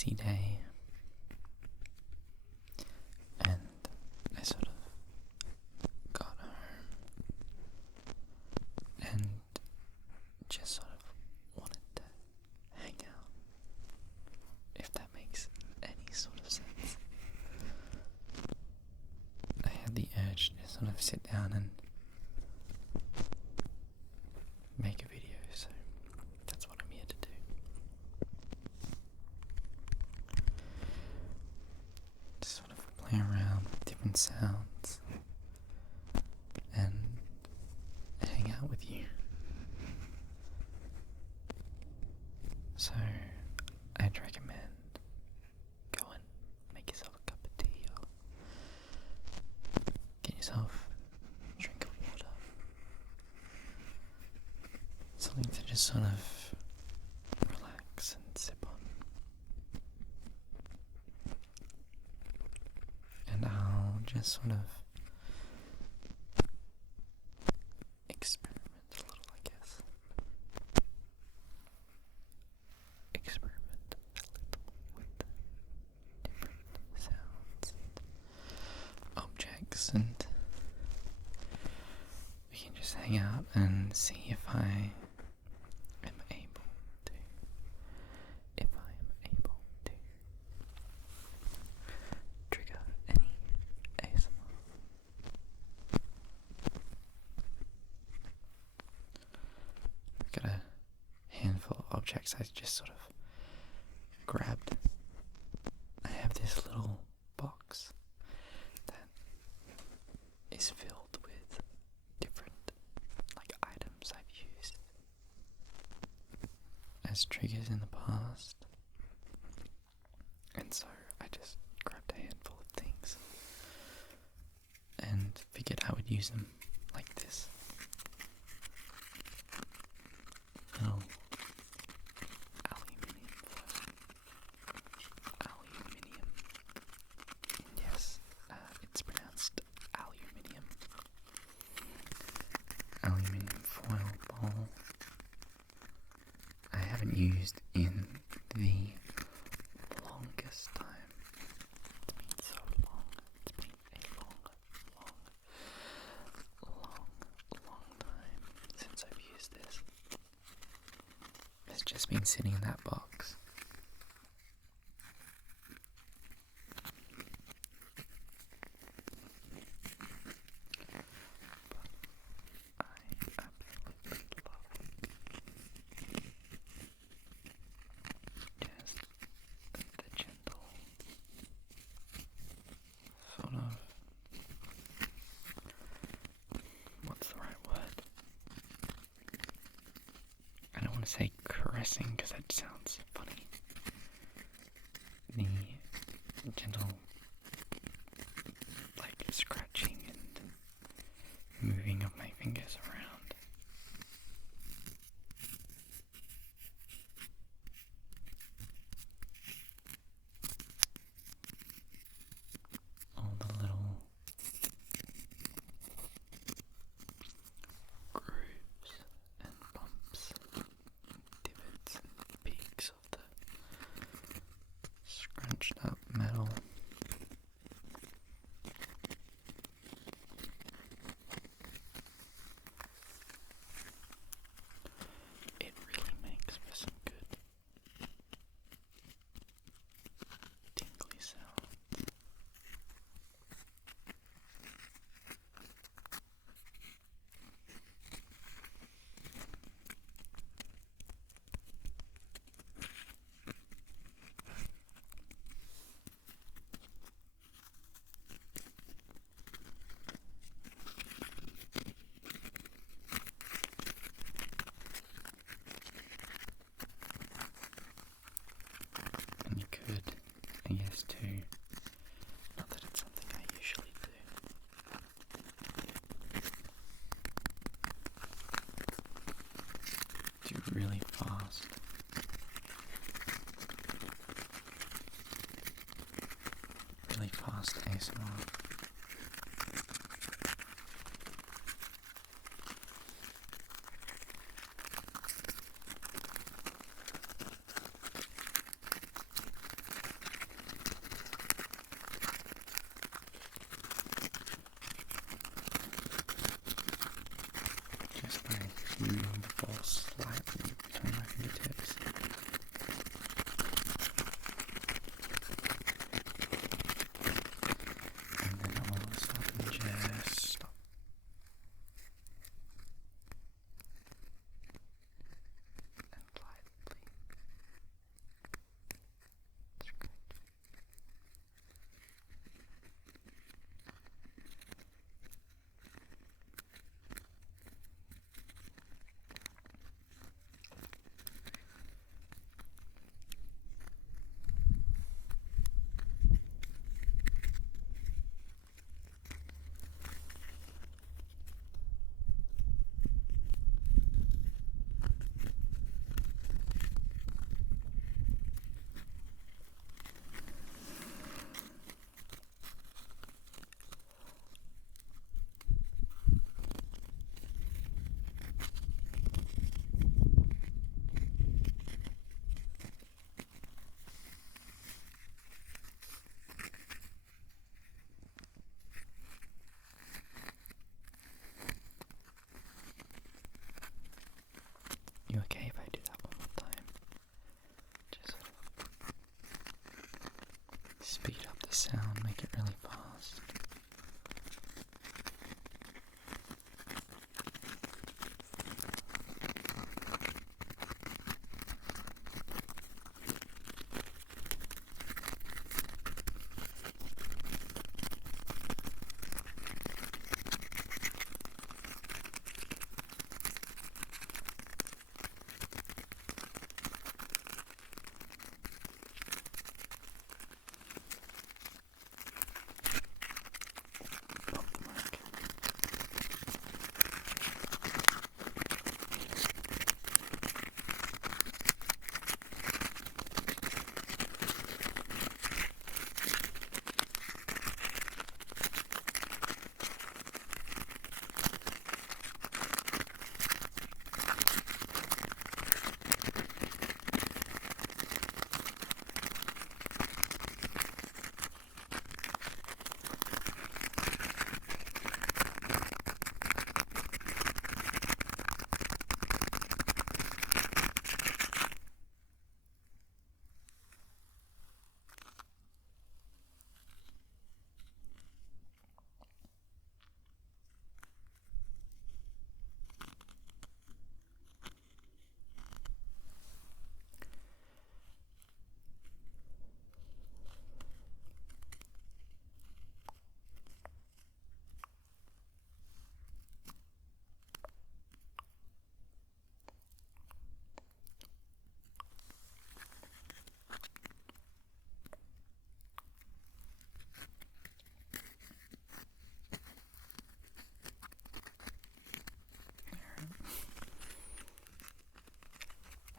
busy day, and I sort of got home and just sort of wanted to hang out, if that makes any sort of sense. I had the urge to sort of sit down and make a video, so that's what I'm here to do. Just sort of play around with different sounds and hang out with you. So I'd recommend go and make yourself a cup of tea or get yourself a drink of water. Something to just sort of relax and sip on. And I'll just sort of experiment a little, I guess. Experiment a little with different sounds and objects, and we can just hang out and see if I am able to trigger any ASMR. I've got a handful of objects I just sort of grabbed. I have this little box that is filled with different items I've used as triggers in the past, and so I just grabbed a handful of things and figured I would use them like this. Little aluminium. Yes, it's pronounced aluminium. Aluminium foil bowl. I haven't used in the longest time. It's been so long. It's been a long time since I've used this. It's just been sitting in that box. But I absolutely love it. Just the gentle sort of, what's the right word? I don't want to say caressing because that sounds funny. The gentle, scratching and moving of my fingers around. All the little grooves and bumps, divots and peaks of the scrunched up metal. It really makes for some good tingly sounds. And you could, I guess, too, not that it's something I usually do really fast. Really fast ASMR. sound, make it really fast.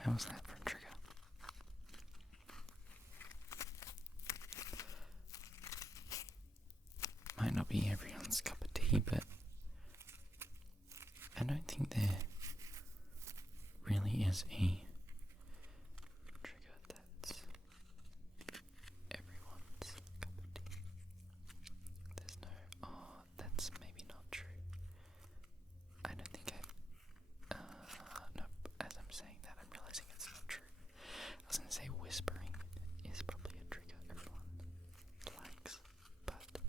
How was that for a trigger? Might not be everyone's cup of tea, but I don't think there really is a trigger that's everyone's cup of tea. There's no, that's maybe not true. I don't think no, as I'm saying that, I'm realizing it's not true. I was going to say whispering is probably a trigger everyone likes, but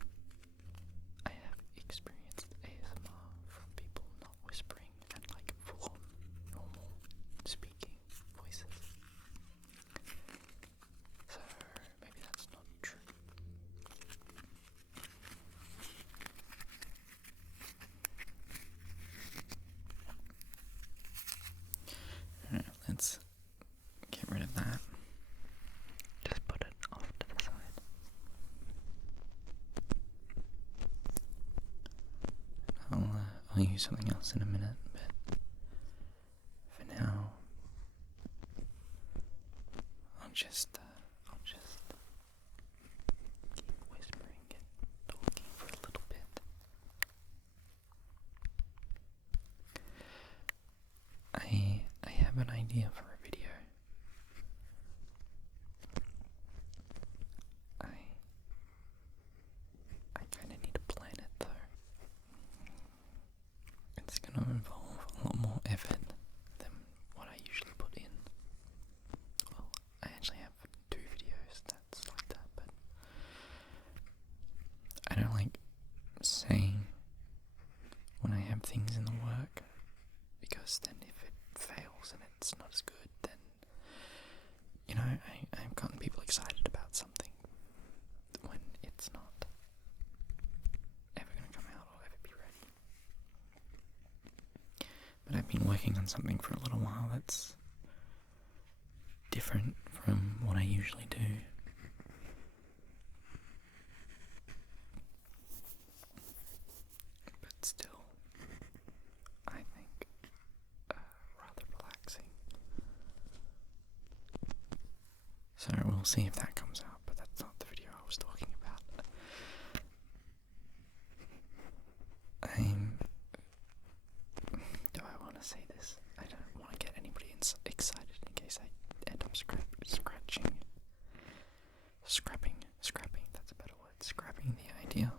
I have experienced ASMR from people not whispering and like full-on normal speaking voices. So maybe that's not true. Alright, let's get rid of that. Just put it off to the side. I'll use something else in a minute, but for now, I'll just keep whispering and talking for a little bit. I have an idea for a video. I kind of need to plan it though. It's going to involve a lot more effort than what I usually put in. Well, I actually have 2 videos that's like that, but I don't like saying when I have things in the work, because then if it fails and it's not as good, then, you know, I've gotten people excited about something when it's not ever going to come out or ever be ready. But I've been working on something for a little while that's different from what I usually do. But still, I think, rather relaxing. So we'll see if that comes out, but that's not the video I was talking about. Do I want to say this? I don't want to get anybody excited in case I end up scrapping, that's a better word, scrapping the idea.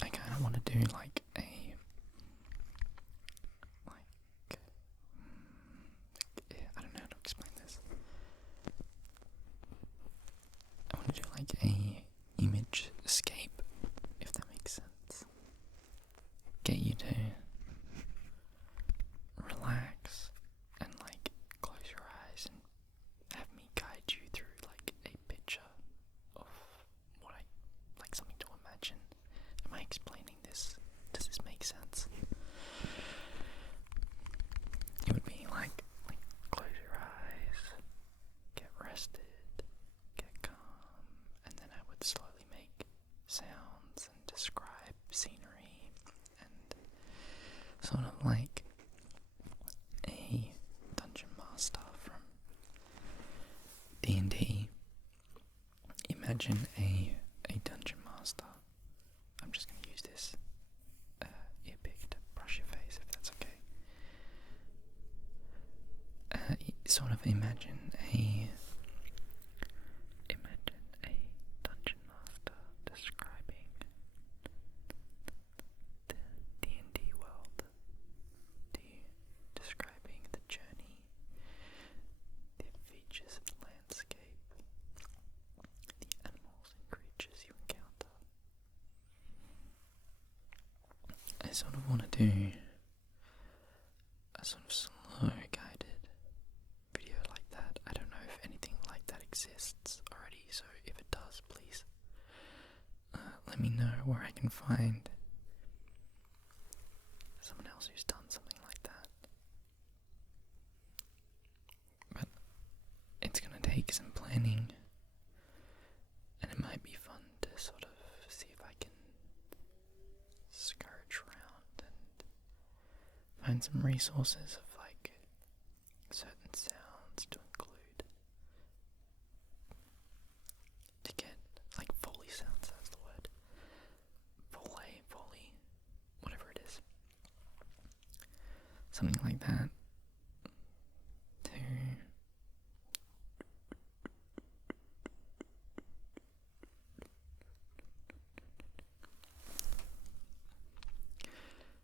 I kind of want to do like a image escape, if that makes sense. Get you to relax and like close your eyes and have me guide you through like a picture of what I like, something to imagine. Am I explaining this? Does this make sense? It would be like close your eyes, get rested, get calm, and then I would slowly make sounds and describe scenery and sort of like a dungeon master from D&D. Imagine a dungeon master. I'm just going to use this earpick to brush your face, if that's okay. Sort of imagine a dungeon master describing the D&D world, describing the journey, the features of the landscape, the animals and creatures you encounter. I sort of want to do a sort of slow guided video like that. I don't know if anything like that exists already, so if it does, please let me know where I can find someone else who's done something like that. But it's going to take some planning, and it might be fun to sort of see if I can scourge around and find some resources of like certain sounds to include, to get like Foley sounds, that's the word. Foley, whatever it is. Something like that. To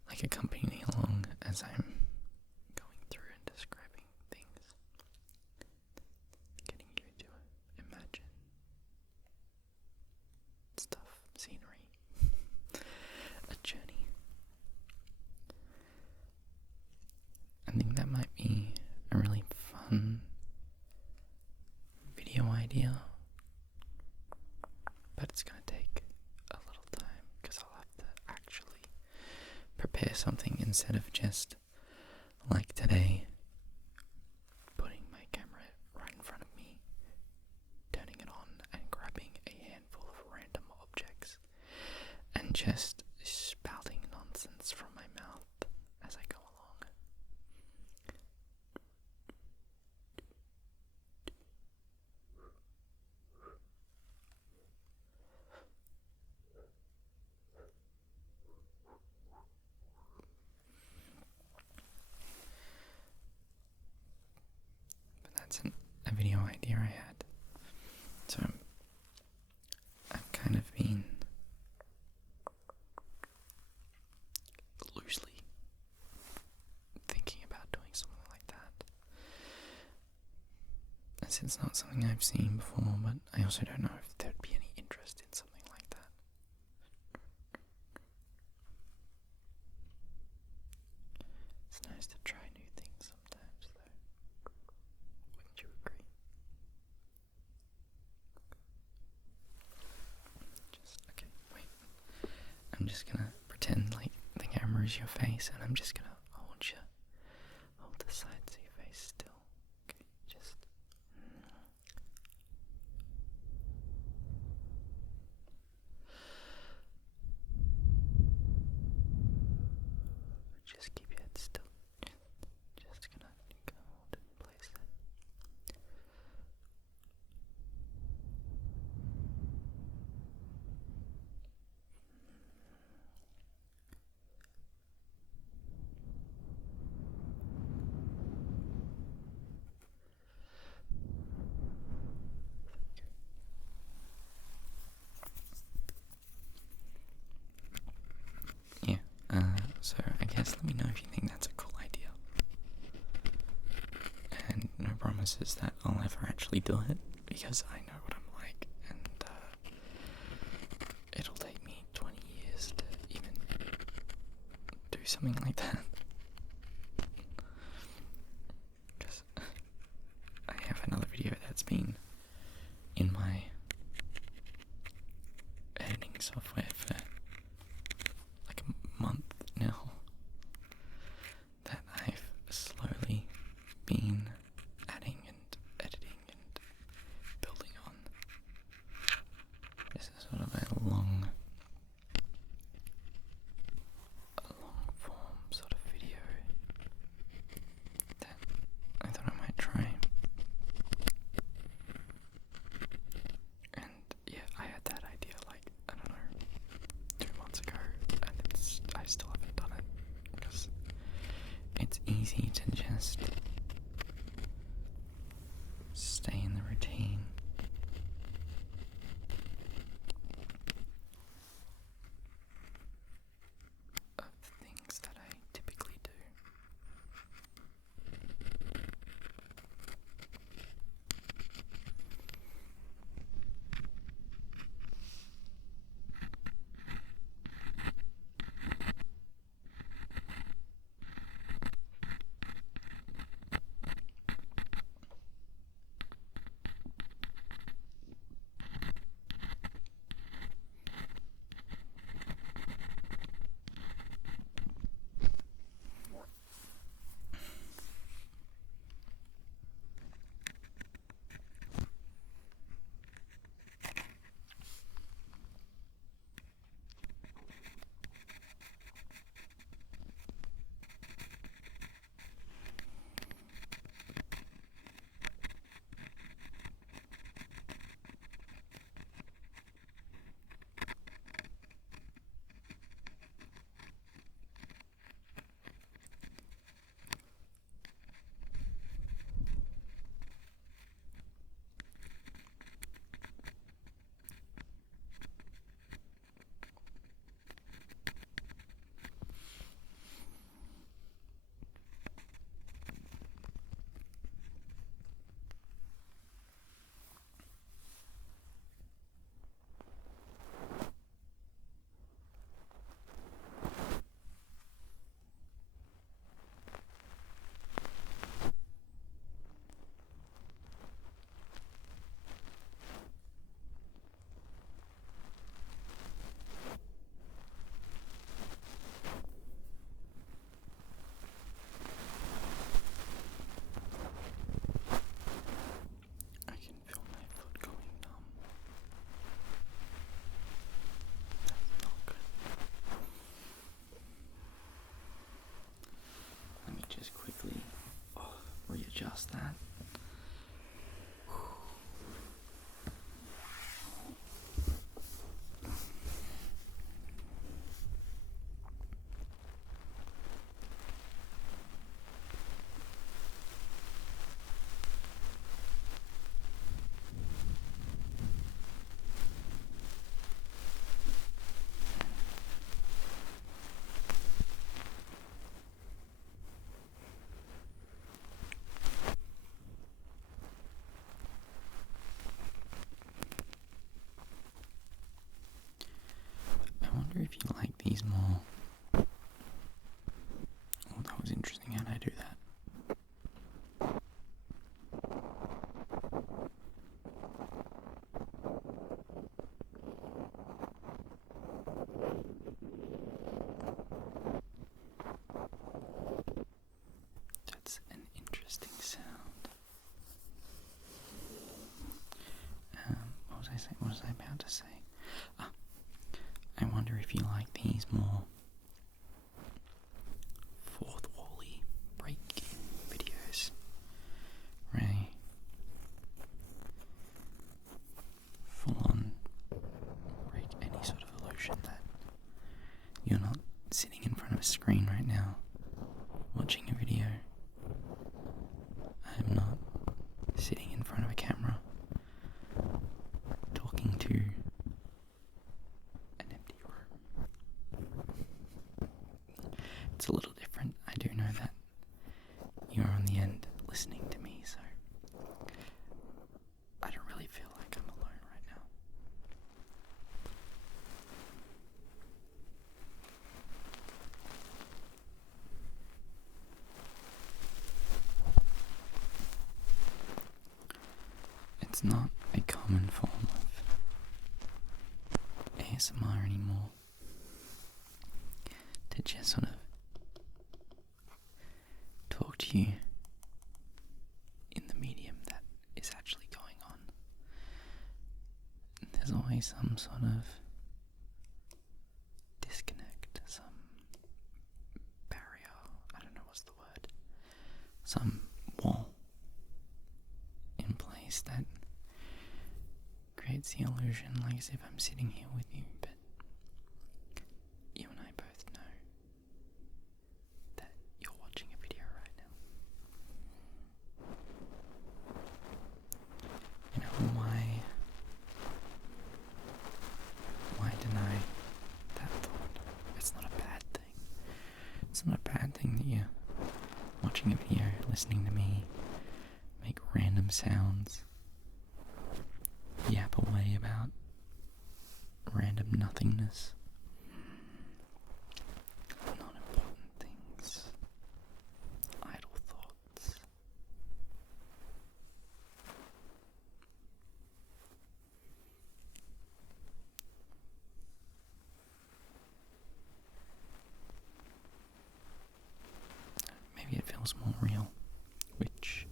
like accompany me along as I'm going through and describing things, getting you to imagine stuff, scenery, a journey. I think that might be a really fun video idea, but it's going to take a little time because I'll have to actually prepare something instead of just like today putting my camera right in front of me, turning it on and grabbing a handful of random objects and just spouting nonsense from my mouth as I go along. But that's a video idea I had. So I've kind of been loosely thinking about doing something like that, as it's not something I've seen before, but I also don't know if there'd be any interest in something like that. It's nice to try new things sometimes, though. Wouldn't you agree? Okay, wait. I'm just gonna pretend like the camera is your face, and I'm just gonna hold the sides of your face still. Okay, just keep your head still. Just gonna hold it in place then. So I guess let me know if you think that's a cool idea. And no promises that I'll ever actually do it, because I know what I'm like, and something like that. Because I have another video that's been in my editing software for like a month now that I've slowly been adding and editing and building on. This is sort of a long form sort of video that I thought I might try. And yeah, I had that idea like, I don't know, 2 months ago, and I still haven't done it because it's easy to just stay in the routine. Of things that I typically do. Readjust that. I wonder if you like these more. Oh, that was interesting. How'd I do that? That's an interesting sound. What was I saying? What was I about to say? I wonder if you like these more fourth wall-y breaking videos, right? Full on break any sort of illusion that you're not sitting in front of a screen right now watching a video. I'm not sitting in front of a camera talking to an empty room. it's not a common form of ASMR anymore to just sort of talk to you in the medium that is actually going on. There's always some sort of disconnect, some barrier, I don't know what's the word, some wall in place that creates the illusion like as if I'm sitting here with you, but you and I both know that you're watching a video right now. You know, why deny that thought? It's not a bad thing. It's not a bad thing that you're watching a video, listening to me make random sounds, yap away about random nothingness, not important things, idle thoughts. Maybe it feels more real, which,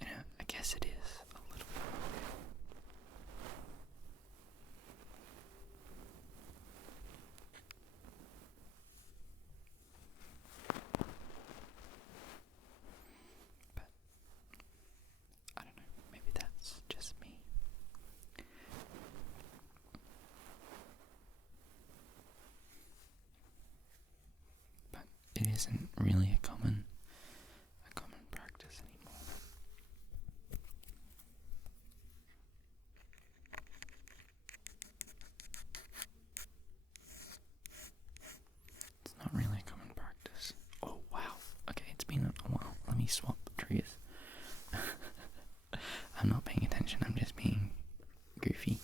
you know, I guess it is a little bit more real. But I don't know, maybe that's just me. But it isn't really a common practice anymore. It's not really a common practice. Oh wow. Okay, it's been a while. Let me swap triggers. I'm not paying attention, I'm just being goofy.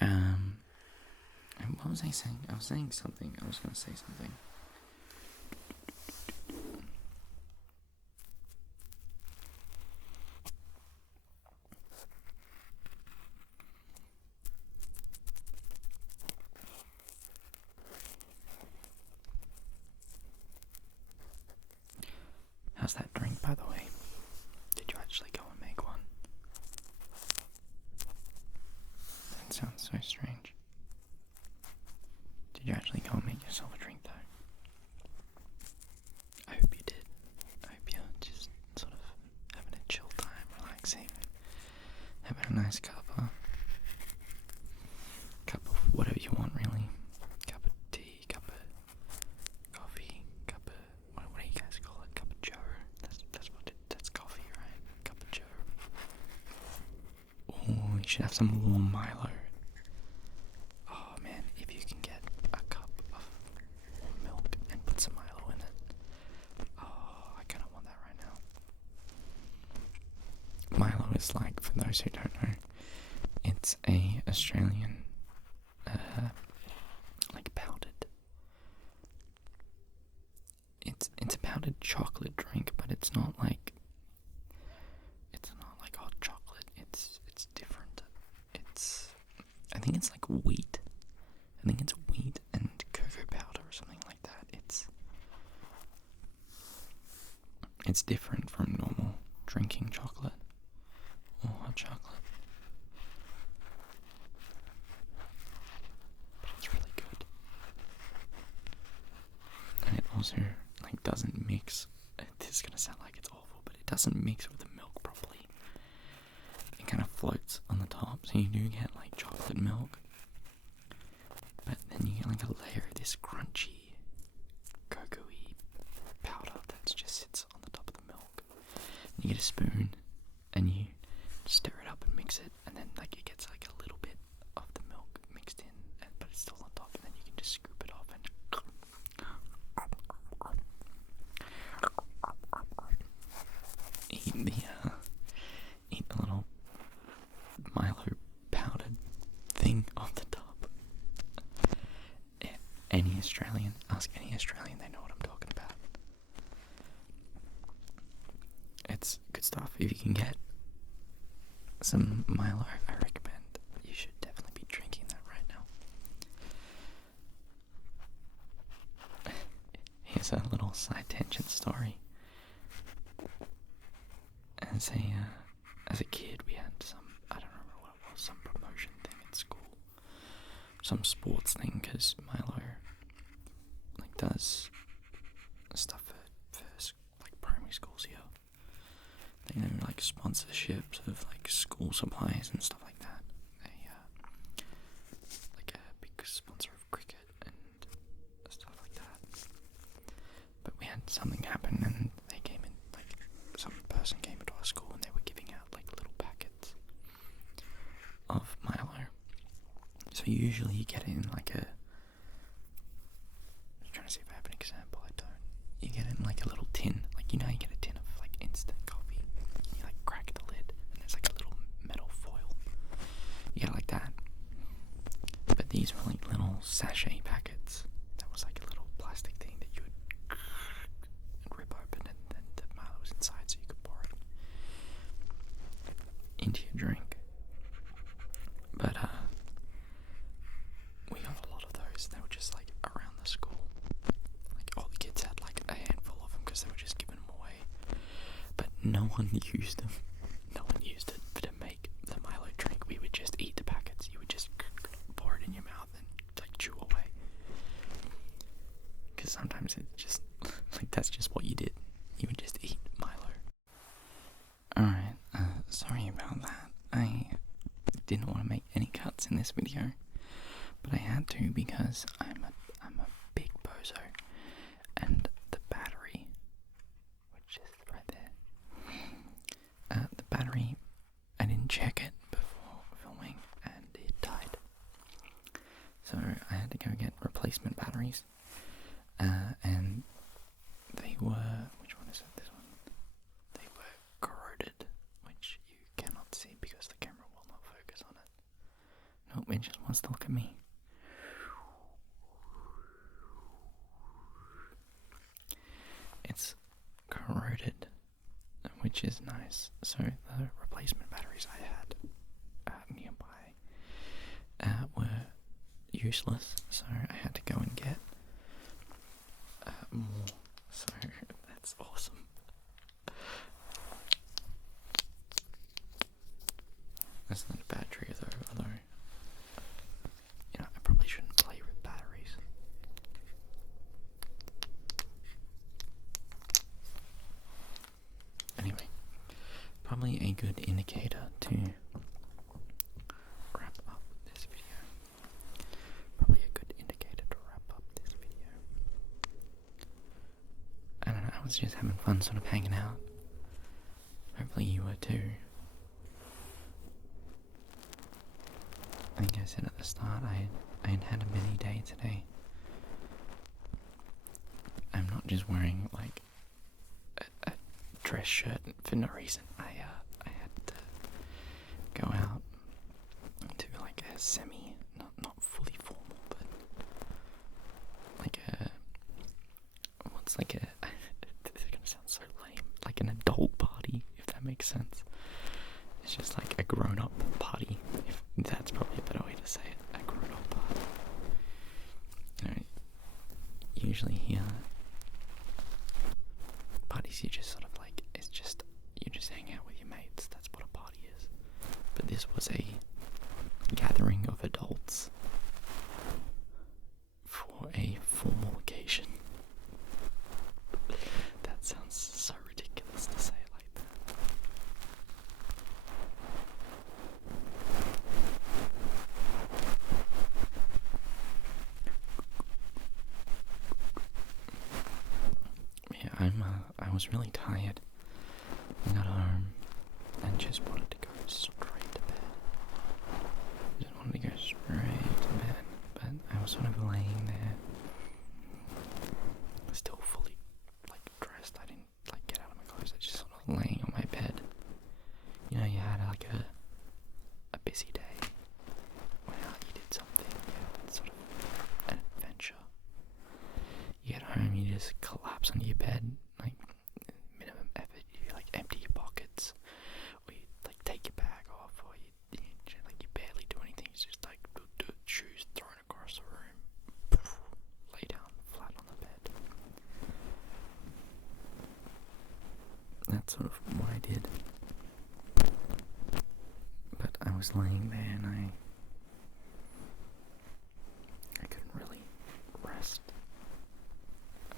And what was I saying? I was saying something. I was gonna say something. How's that drink, by the way? Did you actually go and make one? That sounds so strange. Did you actually go and make yourself a drink, though? I hope you did. I hope you're just sort of having a chill time, relaxing, having a nice cup of whatever you want, really. Cup of tea, cup of coffee, cup of, what do you guys call it? Cup of joe. That's coffee, right? Cup of joe. Oh, you should have some warm Milo. Oh man, if you can get a cup of warm milk and put some Milo in it. Oh, I kind of want that right now. Milo is like, for those who don't know, it's a Australian, like powdered. It's a powdered chocolate drink, but it's not like hot chocolate. It's different. I think it's like wheat. I think it's wheat and cocoa powder or something like that. It's different from normal drinking chocolate or hot chocolate. But it's really good. And it also like doesn't mix. This is gonna sound like it's awful, but it doesn't mix with the milk properly. It kind of floats on the top, so you do get like chocolate milk, but then you get like a layer of this crunchy, cocoa-y powder that just sits on the top of the milk. And you get a spoon, and you stir it up and mix it, and then like it gets like a little bit of the milk mixed in, but it's still on top, and then you can just scoop it off and eat the little Milo powdered thing off the top. Yeah, ask any Australian, they know what I'm talking about. It's good stuff. If you can get some Milo. I recommend you should definitely be drinking that right now. Here's a little side tangent story. As a kid, we had I don't remember what it was, some promotion thing at school, some sports thing, because Milo does stuff for primary schools here. They know sponsorships of school supplies and stuff like that. A big sponsor of cricket and stuff like that. But we had something happen, and they came in, some person came into our school, and they were giving out little packets of Milo. So usually you get it in I'm trying to see if I have an example. I don't. You get it in a little tin, you know, you get a tin of instant coffee. You crack the lid, and there's a little metal foil. You get it like that. But these were little sachet packets. That was a little plastic thing that you would rip open, and then the Milo was inside, so you could pour it into your drink. But we got a lot of those. They were just around the school. All the kids had a handful of them because they were just giving them away. But no one used them. No one used it to make the Milo drink. We would just eat the packets. You would just pour it in your mouth and chew away. Because sometimes it just that's just what you did. You would just eat Milo. Alright, sorry about that. I didn't want to make any cuts in this video, but I had to because I'm a big bozo, and the battery, which is right there, the battery, I didn't check it before filming, and it died. So I had to go get replacement batteries, and they were, which one is it? This one. They were corroded, which you cannot see because the camera will not focus on it. Nope, it just wants to look at me. It's corroded, which is nice. So the replacement batteries I had nearby were useless, so I had to go and get more. So that's awesome. That's not a bad trigger though, I probably shouldn't play with batteries. Anyway, probably a good indicator to wrap up this video. I don't know, I was just having fun sort of hanging out. Hopefully you were too. I think I said at the start I had a busy day today. I'm not just wearing a dress shirt for no reason. I had to go out to a semi, not fully formal, but this is gonna sound so lame, an adult party, if that makes sense. It's just a grown-up party, if that's probably a better way to say it, a grown-up party. Usually here, parties you just sort of it's just, you just hang out with your mates, that's what a party is. But this was a gathering of adults for a formal occasion. That sounds so ridiculous to say it like that. Yeah, I was really tired. I got home and just wanted to go straight to bed. Just wanted to go straight to bed, but I was sort of laying there, still fully dressed. I didn't get out of my clothes. I just sort of laying on my bed. You had a busy day. Went out, you did something. It's sort of an adventure. You get home, you just collapse onto your bed, minimum effort. You empty your pockets, or you I did. But I was laying there and I couldn't really rest.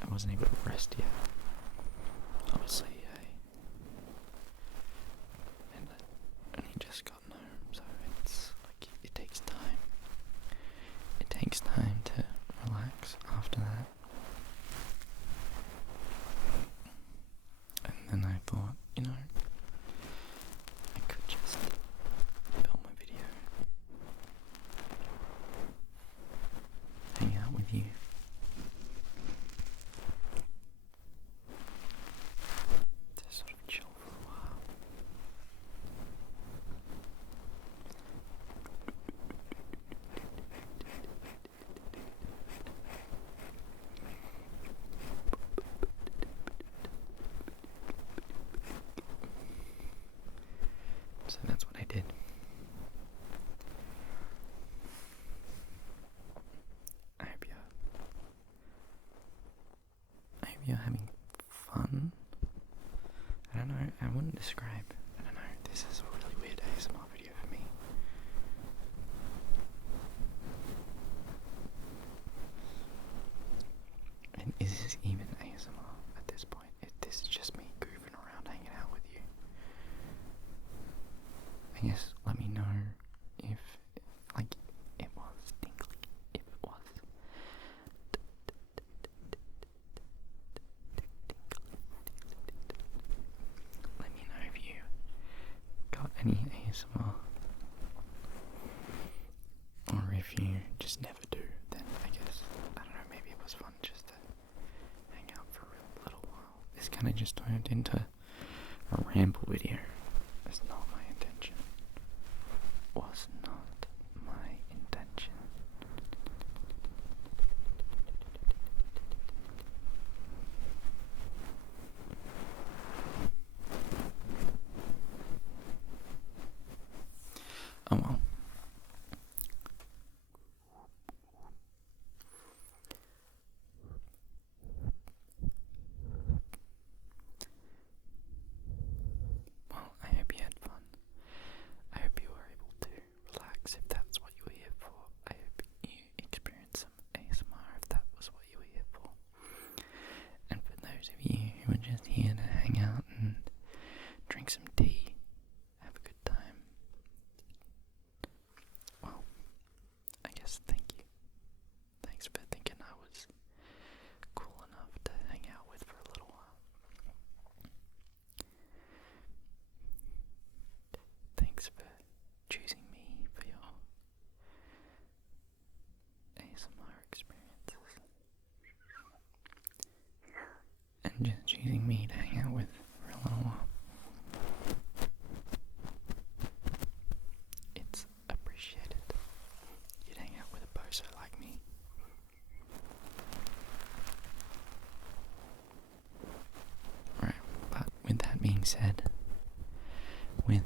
I wasn't able to rest yet. Obviously, and I only just gotten home, so it's like it takes time. It takes time to relax after that. And then I thought, I could just film a video, hang out with you. Just sort of chill for a while. So that's what I did. I hope you're having fun. I don't know, I wouldn't describe, this is a really weird ASMR video for me. And is this even ASMR at this point? This is just me goofing around, hanging out with you. I guess let me know if, it was tingly, if it was. Let me know if you got any ASMR, or if you just never do, then I guess, I don't know, maybe it was fun just to hang out for a little while. This kind of just turned into a ramble video. It's not my intention. Was not my intention. Oh well. Well, I hope you had fun. I hope you were able to relax if that's what you were here for. I hope you experienced some ASMR if that was what you were here for. And for those of you who are just here to hang out and drink some tea, have a good time, well, I guess thank you. Thanks for thinking I was cool enough to hang out with for a little while. Thanks for choosing me for your ASMR experiences. And just choosing me to hang out with for a little while. It's appreciated. You'd hang out with a poser like me. Right, but with that being said, with